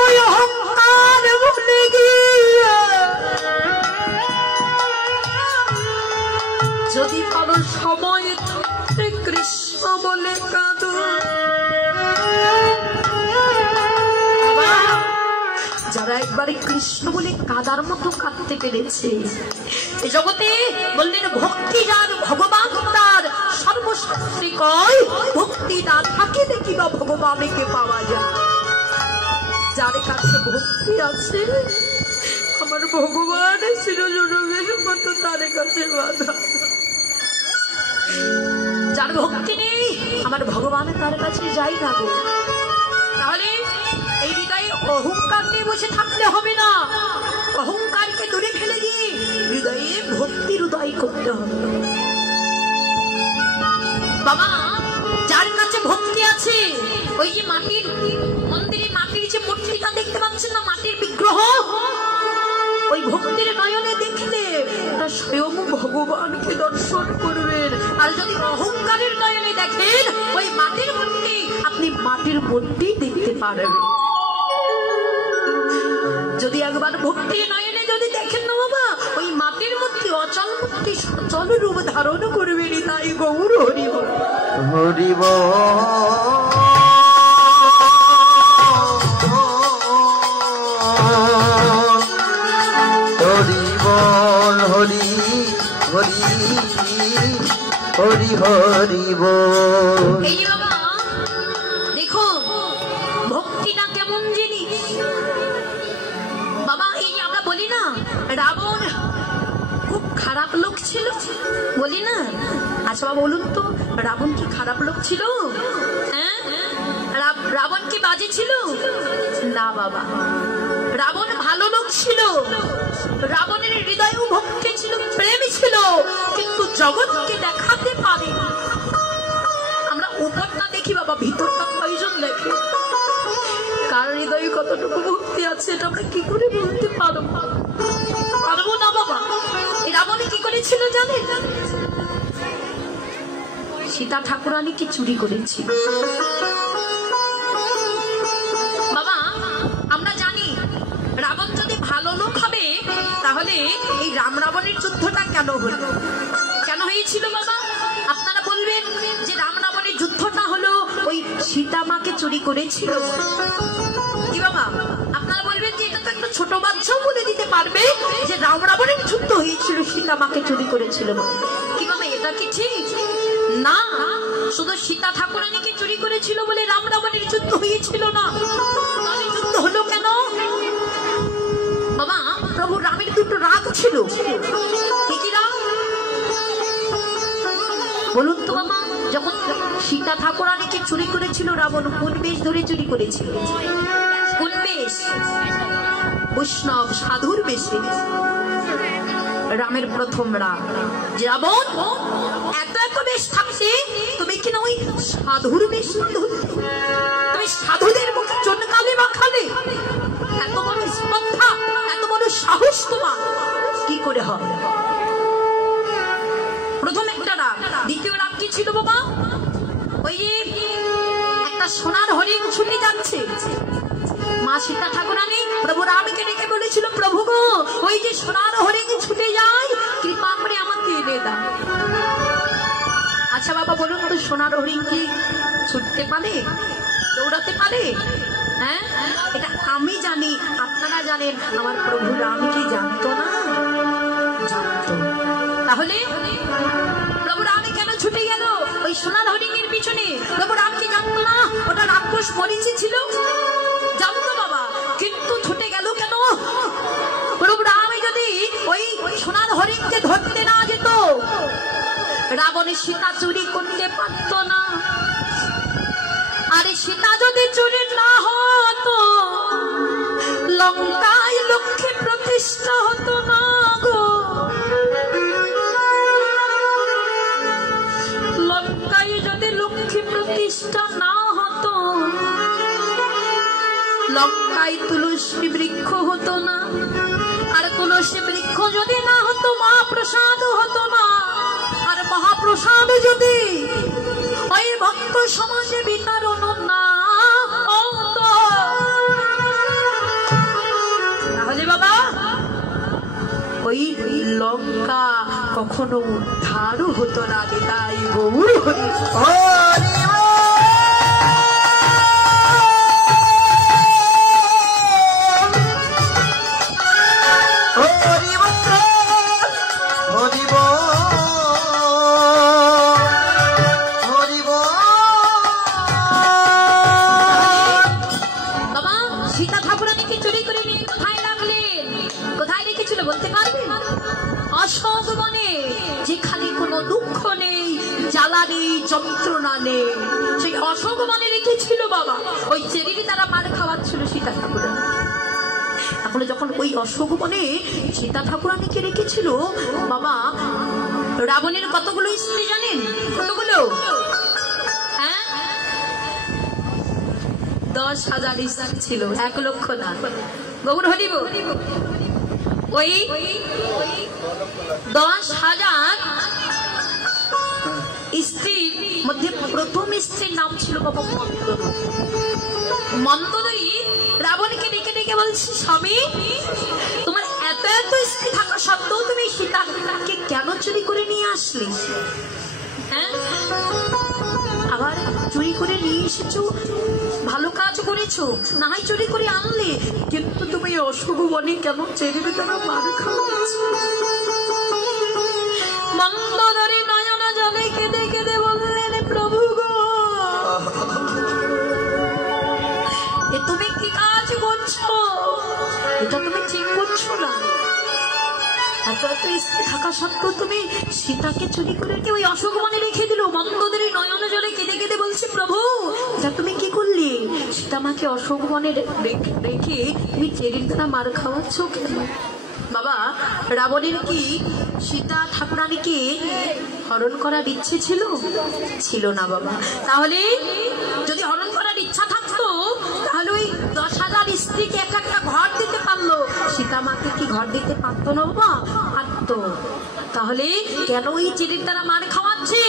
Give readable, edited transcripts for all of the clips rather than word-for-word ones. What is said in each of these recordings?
ওই অহংকার ভুলে গিয়ে যদি কারো সময় থাকতে কৃষ্ণ বলে কাঁদো, যারা একবারে কৃষ্ণ বলে কাদার মতো কাঁদতে পেরেছে এ জগতে বললেন ভক্তি যার ভগবান তার সর্বশাস্ত্রে কয় ভক্তি না থাকে দেখি বা ভগবানকে পাওয়া যায়। যার কাছে ভক্তি আছে আমার ভগবান শিরোজনমের মতো তার কাছে বাধা, যার ভক্তি নেই আমার ভগবান তার কাছে যাই না গো। তাহলে এই হৃদয়ে অহংকার নিয়ে বসে থাকলে হবে না, অহংকারকে দূরে ফেলে দিয়ে হৃদয়ে ভক্তির উদয় করতে হবে। বাবা যার কাছে ভক্তি আছে ওই যে মাটির মন্দিরে মাটির যে মূর্তিটা দেখতে পাচ্ছেন না, মাটির বিগ্রহ, ওই ভক্তির নয়নে দেখলে ওরা স্বয়ং ভগবানকে দর্শন করবেন। আর যদি অহংকারের নয়নে দেখেন ওই মাটির মূর্তি, আপনি মাটির মূর্তি দেখতে পারবেন। যদি একবার ভক্তির নয়নে যদি দেখেন না বাবা ওই মাটির মূর্তি অচল মূর্তি সচল রূপ ধারণ করবেন। তাই গৌর হরিব হরিব হরি হরি হরি হরি বল। এই যে বাবা দেখো ভক্তিটা কেমন জিনিস বাবা। এই যে আমরা বলি না রাবণ খুব খারাপ লোক ছিল, বলি না? আচ্ছা বাবা বলুন তো রাবণ কি খারাপ লোক ছিল? হ্যাঁ, রাবণ কি বাজে ছিল? না বাবা, রাবণ ভালো লোক ছিল। রাবণের হৃদয়েও ভক্তি ছিল, প্রেমী ছিল, কিন্তু জগৎকে দেখাতে পারে। আমরা উপরটা দেখি বাবা, ভিতরটা কয়জন দেখে? কার হৃদয়ে কতটুকু ভক্তি আছে এটা আমরা কি করে বলতে পারবো না বাবা। এই রাবণে কি করেছিল জানেন? সীতা ঠাকুরানীকে চুরি করেছিল বাবা। আমরা জানি রাবণ যদি ভালো লোক হবে তাহলে এই রাম রাবণের যুদ্ধটা কেন হলো, কেন হয়েছিল বাবা? আপনারা বলবেন যে রাম রাবণের যুদ্ধটা হলো ওই সীতা মাকে চুরি করেছিল কি বাবা? আপনারা বলবেন যে এটা তো একটা ছোট বাচ্চাও বলে দিতে পারবে যে রাম রাবণের যুদ্ধ হয়েছিল সীতা মাকে চুরি করেছিল কি বাবা? এটা কি ঠিক না? শুধু সীতা ঠাকুরানীকে চুরি করেছিল বলে রাম রাবণের যুদ্ধ হয়েছিল না। তাহলে যুদ্ধ হলো কেন বাবা? প্রভু রামের দুটো রাগ ছিল, কি রাগ বলুন তো বাবা? যখন সীতা ঠাকুরানীকে চুরি করেছিল রাবণ কোন বেশ ধরে চুরি করেছিল? কোন বেশ? বৈষ্ণব সাধুর বেশে। রামের প্রথম রাগ যে রাবণ এত এত বেশ থাকছে তুমি কিনা ওই সাধুর বেশ ধরতে, তুমি সাধুদের মুখে চনকালে বা খালে, এত বড় স্পর্ধা, এত বড় সাহস তোমার কি করে হবে? প্রথম একটা রাগ। দ্বিতীয় রাগ কি ছিল বাবা? ওই যে একটা সোনার হরিণ ছুটে যাচ্ছে, মা সীতা ঠাকুরানী প্রভু রামকে ডেকে বলেছিল প্রভু গো ওই যে সোনার হরিণ ছুটে যায় কৃপা করে আমাকে এনে দাও। আচ্ছা বাবা বলুন তো সোনার হরিণ কি ছুটতে পারে, দৌড়াতে পারে? হ্যাঁ, এটা আমি জানি, আপনারা জানেন, আমার প্রভু রাম কি জানতো না? জানতো। তাহলে প্রভু রাম কেন ছুটে গেল ওই সোনার হরিণের পিছনে? প্রভু রাম কি জানতো না ওটা রাক্ষস মরিচি ছিল? জানতো বাবা, কিন্তু ছুটে গেল কেন? প্রভু রাম যদি ওই সোনার হরিণকে ধরতে না যেত রাবণের সীতা চুরি করতে পারত না। আরে সীতা যদি চুরি না হতো লঙ্কায় লক্ষ্মী প্রতিষ্ঠা হতো না গো। লঙ্কায় যদি লক্ষ্মী প্রতিষ্ঠা না হতো লঙ্কায় তুলসী বৃক্ষ হতো না, আর তুলসী বৃক্ষ যদি না হতো মহাপ্রসাদ হতো না, আর মহাপ্রসাদ যদি ওই ভক্ত সমাজে বিতরণ না হতো লঙ্কা কখনো উদ্ধারও হতো না রে। তাই গৌর হরি হরি যন্ত্রণা নেই, সেই অশোক বনে রেখেছিল বাবা। ওই চেরিরই তারা মার খাওয়াচ্ছিল সীতা ঠাকুরানী। তাহলে যখন ওই অশোক বনে সীতা ঠাকুরানীকে রেখেছিল বাবা, রাবণের কতগুলো স্ত্রী জানেন? কতগুলো? হ্যাঁ, 10,000 স্ত্রী ছিল, 1 লক্ষ না। গৌর হরিব। ওই 10,000 স্ত্রীর মধ্যে প্রথম স্ত্রীর নাম ছিল বাবা মন্দোদরী। মন্দোদরী রাবণকে ডেকে ডেকে বলছে, স্বামী তোমার এত এত স্ত্রী থাকা সত্ত্বেও তুমি সীতাকে কেন চুরি করে নিয়ে আসলে? হ্যাঁ, আবার চুরি করে নিয়ে এসেছো, ভালো কাজ করেছো, না হয় চুরি করে আনলে, কিন্তু তুমি অশুভ বনে কেন চেরির দ্বারা মার খাওয়াচ্ছ? মন্দোদরী নয়না জলে কেঁদে কেঁদে বললেন, প্রভু গো, এ তুমি কি কাজ করছো? এটা তুমি ঠিক করছো না। এত এত স্ত্রী থাকা সত্ত্বেও তুমি সীতাকে চুরি করে ওই অশোক বনে রেখে দিল। মন্দোদরী নয়না জলে কেঁদে কেঁদে বলছে, প্রভু এটা তুমি কি করলে? সীতা মাকে অশোক বনে রেখে তুমি চেরির দ্বারা মার খাওয়াচ্ছ কেন? বাবা, রাবণের কি সীতা ঠাকুরানীকে হরণ করার ইচ্ছে ছিল? ছিল না বাবা। তাহলে যদি হরণ করার ইচ্ছা থাকতো তাহলে ওই 10,000 স্ত্রীকে একটা ঘর দিতে পারলো, সীতা মাকে কি ঘর দিতে পারতো না বাবা? পারতো। তাহলে কেন ওই চেরির দ্বারা মার খাওয়াচ্ছে?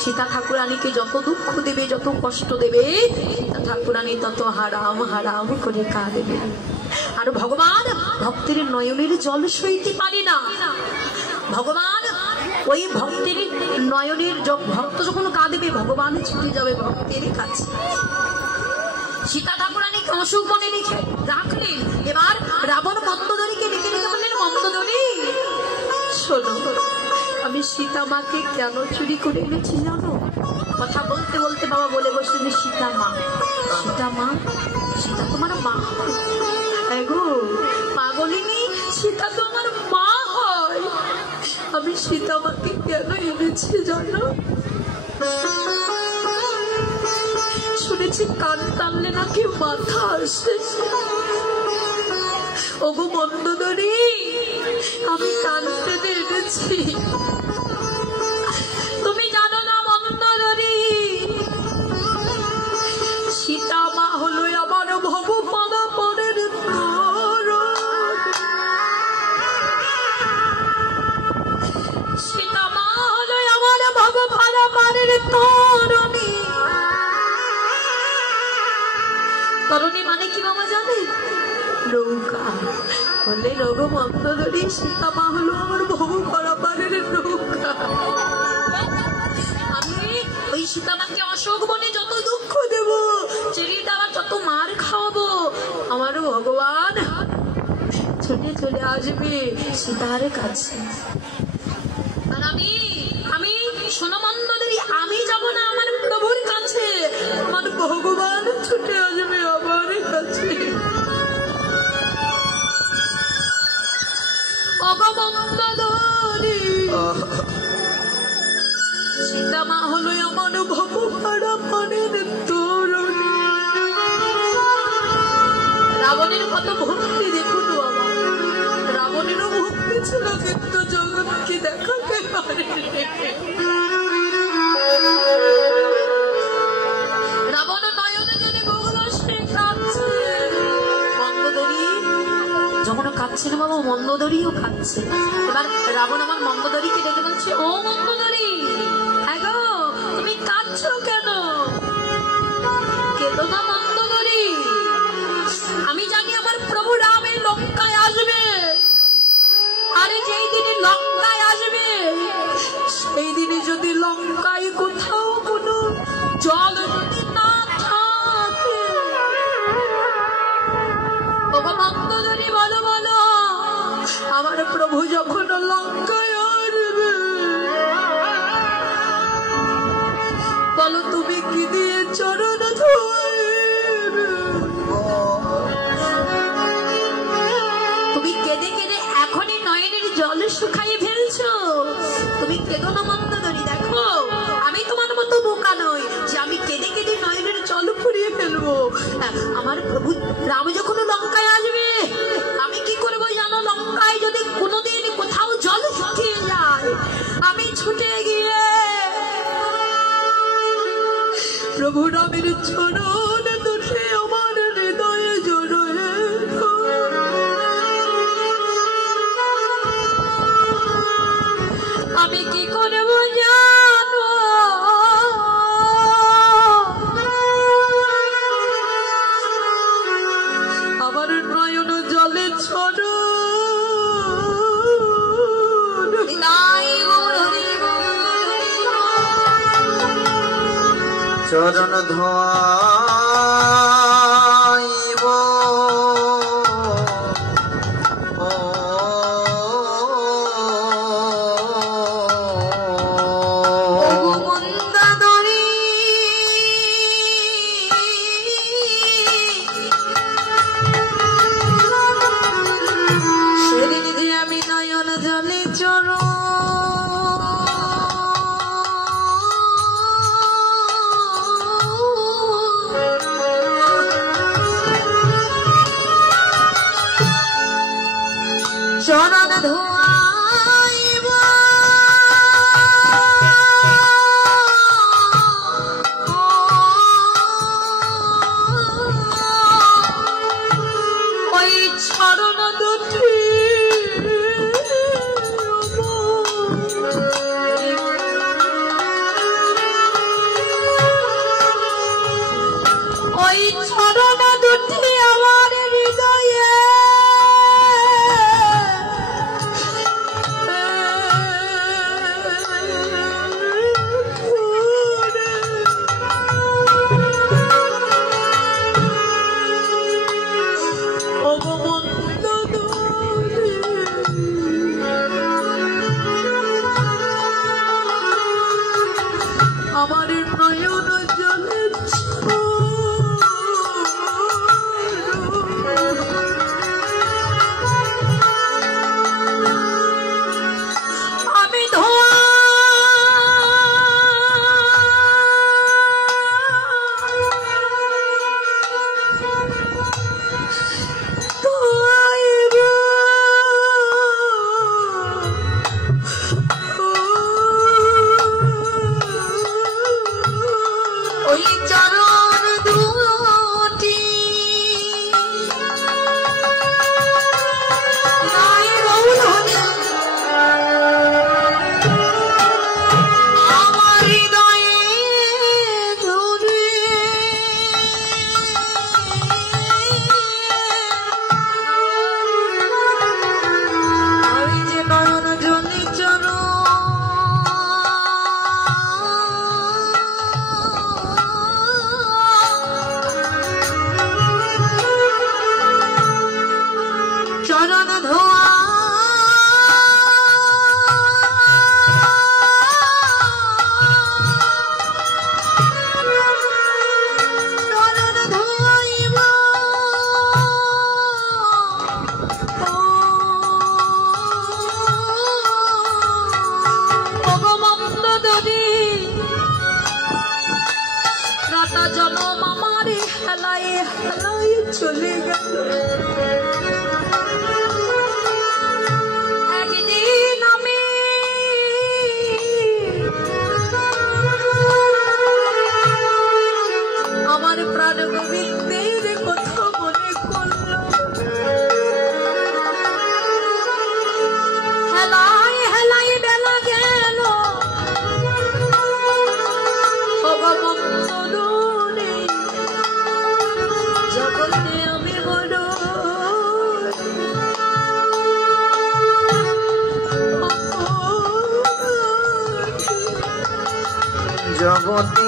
সীতা ঠাকুরানীকে যত দুঃখ দেবে, যত কষ্ট দেবে, সীতা ঠাকুরানী তত হারাম হারাম করে কাঁদবে। আর ভগবান ভক্তের নয়নের জল সইতে পারে না। ভগবান ওই ভক্তের নয়নের, ভক্ত যখন কাঁদবে ভগবান ছুটে যাবে ভক্তের কাছে। সীতা ঠাকুরানীকে অশোক বনে রাখলেন। এবার রাবণ মন্দোদরীকে ডেকে ডেকে বললেন, মন্দোদরী শোনো, আমি সীতা মাকে কেন চুরি করে এনেছি জানো? কথা বলতে বলতে বাবা বলে বসলেন, সীতা মা, সীতা মা, সীতা তোমার মা হয়? গো পাগলিনী, সীতা তো আমার মা হয়। আমি সীতা মাকে কেন এনেছি জানো? শুনেছি কান টানলে নাকি মাথা আসে। ওগো মন্দোদরী, আমি কান টেনে এনেছি। তুমি জানো না মন্দোদরী, সীতা মা হলো আমার ভবপদা পরের তরণ। সীতা মা হলো আমার ভবপদা পরের তরণী। তরণী মানে কি বাবা জানে? নৌকা। বললে রঘু মন্দোদরী, সীতা মা হলো আমার ভবপদা পরের নৌকা। আমি ওই সীতা মাকে অশোক বনে যত দুঃখ দেব, চেরি দেওয়া যত মার খাওয়াবো, আমার ভগবান ছুটে চলে আসবে সীতার কাছে। আর আমি শোনো মন্দোদরী, আমি যাব না আমার প্রভুর কাছে, আমার ভগবান ছুটে আসবে আমার কাছে। মন্দোদরী, সীতা মা হলো আমার ভবপদা পরের তরণী। রাবণের কত ভক্তি দেখুন বাবা, রাবণেরও ভক্তি ছিল, কিন্তু জগৎকে দেখাতে পারে। রাবণ নয়নে জলে বহুলাসে কাঁদছে। মন্দোদরী যখন কাঁদছেন বাবা, মন্দোদরীও কাঁদছে। এবার রাবণ আমার মন্দোদরীকে ডেকে বলছে, ও মন্দোদরী, তুমি কাঁদছো কেন? কেঁদো না মন্দোদরী, আমি জানি আমার প্রভু রামের লঙ্কায় আসবে, আর লঙ্কায় আসবে, বলো তুমি কি দিয়ে চরণ ধোয়াইবে? তুমি কেঁদে কেঁদে এখনই নয়নের জল শুকাইয়ে ফেলছো। তুমি কেঁদো না মন্দোদরী, দেখো আমি তোমার মতো বোকা নই যে আমি কেঁদে কেঁদে নয়নের জল ফুরিয়ে ফেলবো। আমার প্রভু রাম যখন লঙ্কায় আসবে, আমি কি করবো জানো? লঙ্কায় যদি কোনোদিন কোথাও জল শুকিয়ে যায়, আমি ছুটে গিয়ে প্রভু রামের চরণ দুটি আমার হৃদয়ে জড়ায়ে আমি কি করবো জানো? আমার নয়ন জলে চরণ ধোয়াইব আমি নয়ন জলে চরণ চরণ ধোয়াইব ওই চরণ দুটি ওই চরণ দুটি আমার হৃদয়ে আমার নয়ন জলে আমি ধোয়া ধোয়াইব ওই চরণ দুটি নাই বউল হলে আমার হৃদয়ে ধরে আমি যে নয়ন জলে চরণ চরণ ধোয়া চরণ ধোয়াইব ভগবন্তী রাতা জনম আমার হেলায় হেলায় চলে গেল। একদিন আমি আমার প্রাণ গোবিন্দের কথা মনে করল। হেলায় হেলায় বেলা গেল ভগবন্তী জগতে আমি বড় জগতে